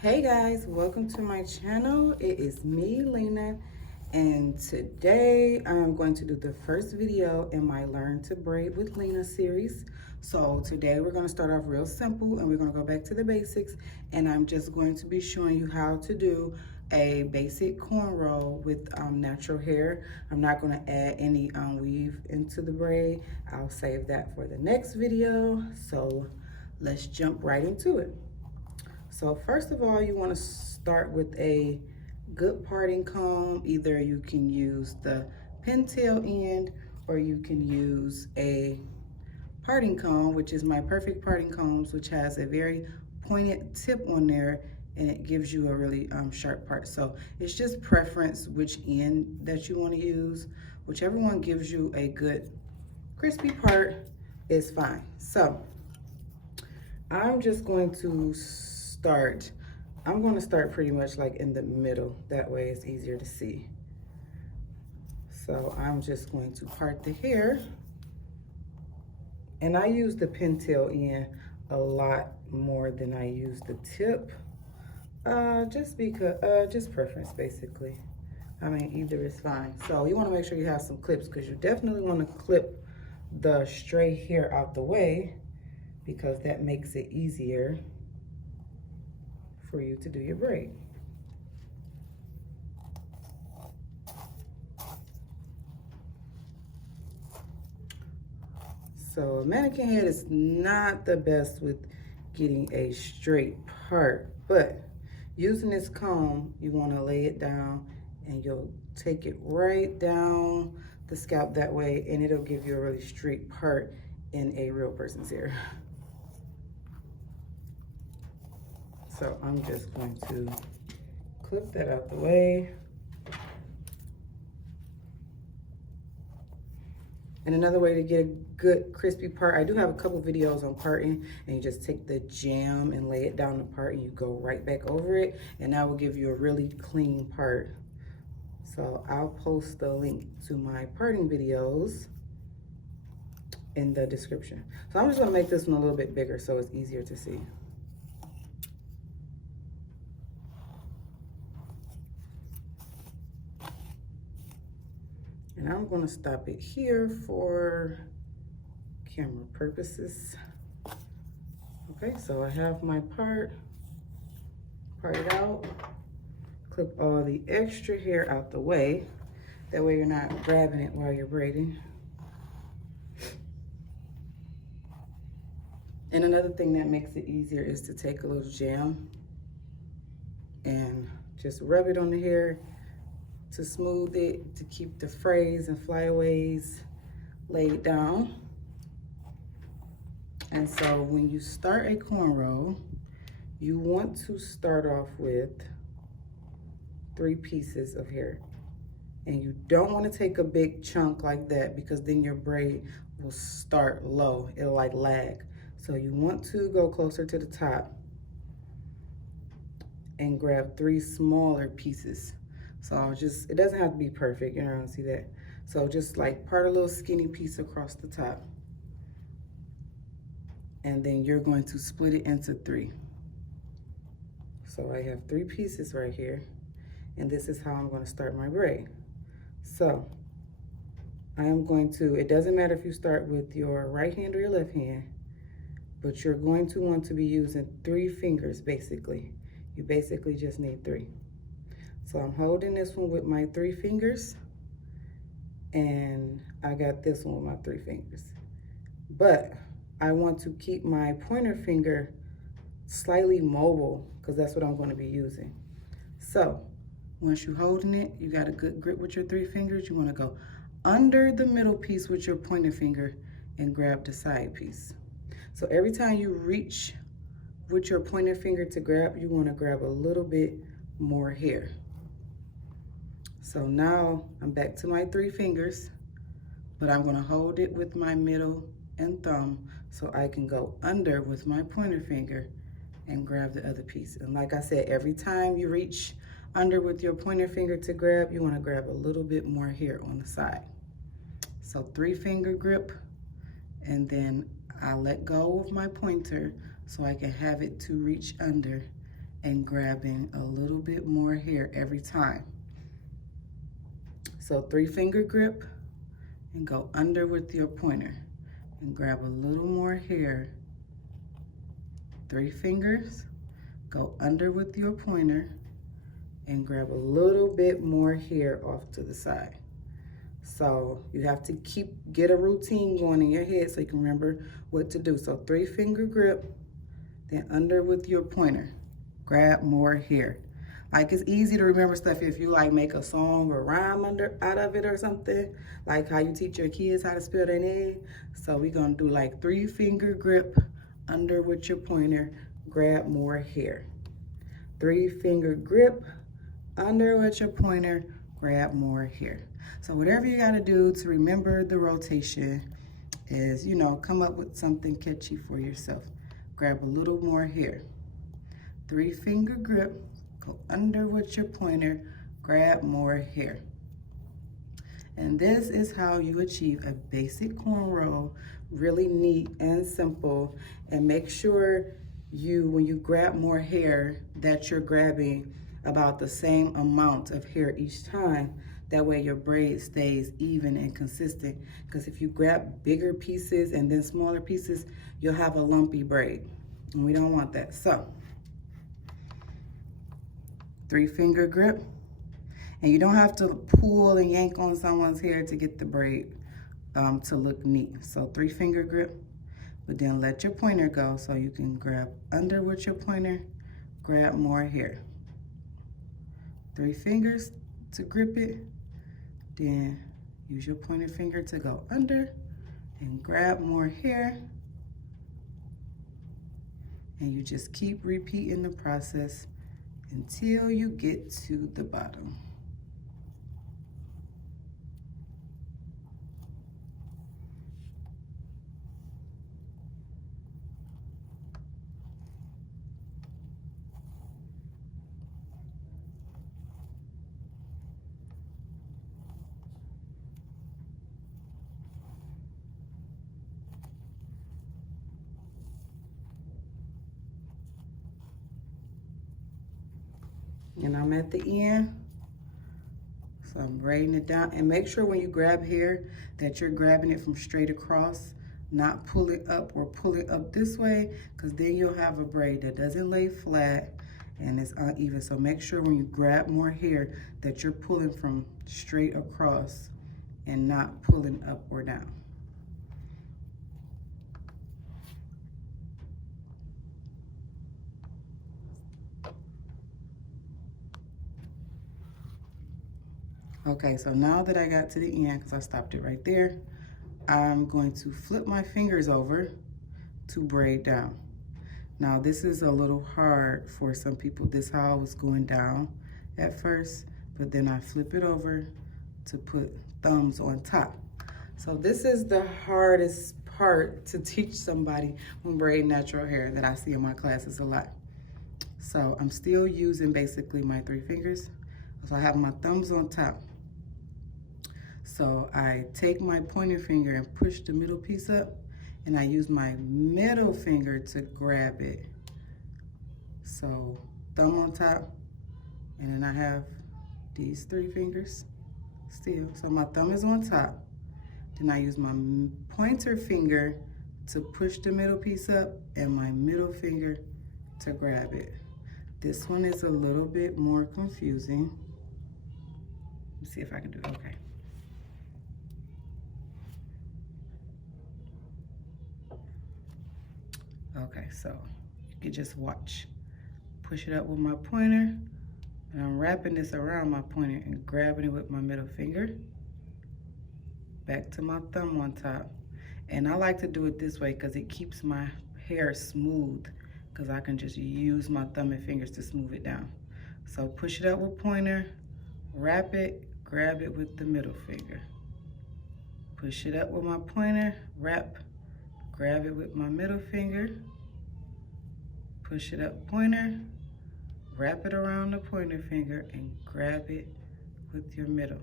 Hey guys, welcome to my channel. It is me, Lina, and today I'm going to do the first video in my Learn to Braid with Lina series. So today we're going to start off real simple and we're going to go back to the basics, and I'm just going to be showing you how to do a basic cornrow with natural hair. I'm not going to add any weave into the braid. I'll save that for the next video. So let's jump right into it. So first of all, you want to start with a good parting comb. Either you can use the pintail end or you can use a parting comb, which is my Perfect Parting Combs, which has a very pointed tip on there and it gives you a really sharp part. So it's just preference which end that you want to use. Whichever one gives you a good crispy part is fine. So I'm just going to start. I'm going to start pretty much like in the middle. That way it's easier to see. So I'm just going to part the hair. And I use the pintail end a lot more than I use the tip. Just because, just preference basically. I mean, either is fine. So you want to make sure you have some clips because you definitely want to clip the stray hair out the way because that makes it easier for you to do your braid. So a mannequin head is not the best with getting a straight part, but using this comb, you want to lay it down and you'll take it right down the scalp that way, and it'll give you a really straight part in a real person's hair. So I'm just going to clip that out the way. And another way to get a good crispy part, I do have a couple videos on parting, and you just take the jam and lay it down the part and you go right back over it, and that will give you a really clean part. So I'll post the link to my parting videos in the description. So I'm just gonna make this one a little bit bigger so it's easier to see. And I'm going to stop it here for camera purposes. Okay, so I have my part parted out. Clip all the extra hair out the way. That way you're not grabbing it while you're braiding. And another thing that makes it easier is to take a little jam and just rub it on the hair to smooth it, to keep the frays and flyaways laid down. And so when you start a cornrow, you want to start off with 3 pieces of hair. And you don't want to take a big chunk like that because then your braid will start low. It'll like lag. So you want to go closer to the top and grab 3 smaller pieces. So it doesn't have to be perfect, you're not gonna see that. So just like part a little skinny piece across the top. And then you're going to split it into 3. So I have 3 pieces right here. And this is how I'm gonna start my braid. So I am going to, it doesn't matter if you start with your right hand or your left hand, but you're going to want to be using 3 fingers basically. You basically just need 3. So I'm holding this one with my 3 fingers, and I got this one with my 3 fingers. But I want to keep my pointer finger slightly mobile because that's what I'm going to be using. So once you're holding it, you got a good grip with your 3 fingers. You want to go under the middle piece with your pointer finger and grab the side piece. So every time you reach with your pointer finger to grab, you want to grab a little bit more hair. So now I'm back to my 3 fingers, but I'm gonna hold it with my middle and thumb so I can go under with my pointer finger and grab the other piece. And like I said, every time you reach under with your pointer finger to grab, you wanna grab a little bit more hair on the side. So 3 finger grip, and then I let go of my pointer so I can have it to reach under and grabbing a little bit more hair every time. So 3-finger grip and go under with your pointer and grab a little more hair. 3 fingers, go under with your pointer and grab a little bit more hair off to the side. So you have to get a routine going in your head so you can remember what to do. So 3-finger grip, then under with your pointer, grab more hair. Like, it's easy to remember stuff if you like make a song or rhyme out of it or something, like how you teach your kids how to spell their name. So we're gonna do like 3-finger grip, under with your pointer, grab more hair. 3-finger grip, under with your pointer, grab more hair. So whatever you gotta do to remember the rotation is, you know, come up with something catchy for yourself. Grab a little more hair. 3-finger grip, go under with your pointer, grab more hair. And this is how you achieve a basic cornrow, really neat and simple. And make sure when you grab more hair, that you're grabbing about the same amount of hair each time. That way your braid stays even and consistent. Because if you grab bigger pieces and then smaller pieces, you'll have a lumpy braid. And we don't want that. So 3-finger grip. And you don't have to pull and yank on someone's hair to get the braid to look neat. So 3-finger grip, but then let your pointer go so you can grab under with your pointer, grab more hair. 3 fingers to grip it, then use your pointer finger to go under and grab more hair. And you just keep repeating the process until you get to the bottom. And I'm at the end, so I'm braiding it down. And make sure when you grab hair that you're grabbing it from straight across, not pull it up or pull it up this way, because then you'll have a braid that doesn't lay flat and it's uneven. So make sure when you grab more hair that you're pulling from straight across and not pulling up or down. Okay, so now that I got to the end, because I stopped it right there, I'm going to flip my fingers over to braid down. Now this is a little hard for some people. This is how I was going down at first, but then I flip it over to put thumbs on top. So this is the hardest part to teach somebody when braiding natural hair that I see in my classes a lot. So I'm still using basically my 3 fingers. So I have my thumbs on top. So I take my pointer finger and push the middle piece up, and I use my middle finger to grab it. So thumb on top, and then I have these 3 fingers still. So my thumb is on top. Then I use my pointer finger to push the middle piece up and my middle finger to grab it. This one is a little bit more confusing. Let's see if I can do it. Okay. Okay, so you can just watch. Push it up with my pointer, and I'm wrapping this around my pointer and grabbing it with my middle finger. Back to my thumb on top. And I like to do it this way because it keeps my hair smooth, because I can just use my thumb and fingers to smooth it down. So push it up with pointer, wrap it, grab it with the middle finger. Push it up with my pointer, wrap, grab it with my middle finger, push it up pointer, wrap it around the pointer finger, and grab it with your middle.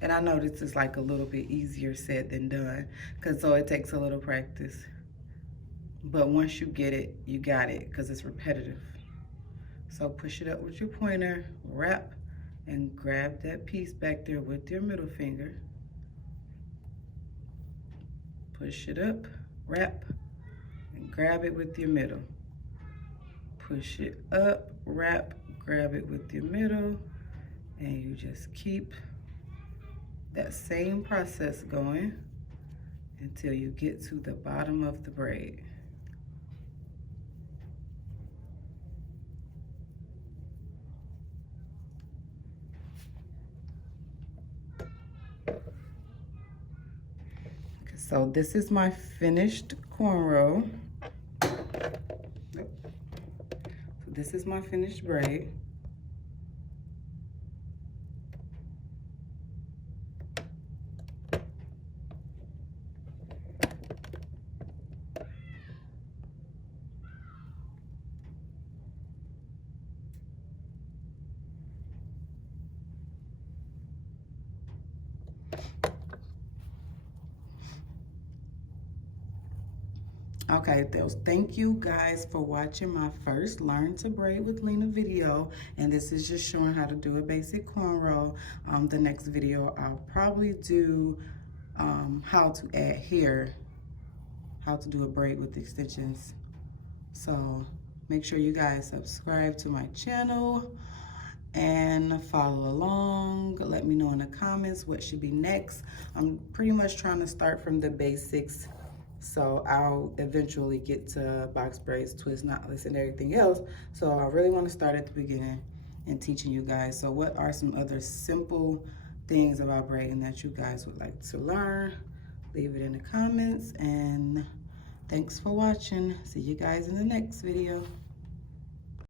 And I know this is like a little bit easier said than done, because so it takes a little practice. But once you get it, you got it, because it's repetitive. So push it up with your pointer, wrap, and grab that piece back there with your middle finger. Push it up, wrap, and grab it with your middle. Push it up, wrap, grab it with your middle, and you just keep that same process going until you get to the bottom of the braid. So this is my finished cornrow. So this is my finished braid. Okay, thank you guys for watching my first Learn to Braid with Lina video, and this is just showing how to do a basic cornrow. The next video I'll probably do how to add hair, how to do a braid with extensions. So make sure you guys subscribe to my channel and follow along. Let me know in the comments what should be next. I'm pretty much trying to start from the basics, so I'll eventually get to box braids, twist knotless, and everything else. So I really want to start at the beginning and teaching you guys. So what are some other simple things about braiding that you guys would like to learn? Leave it in the comments, and thanks for watching. See you guys in the next video.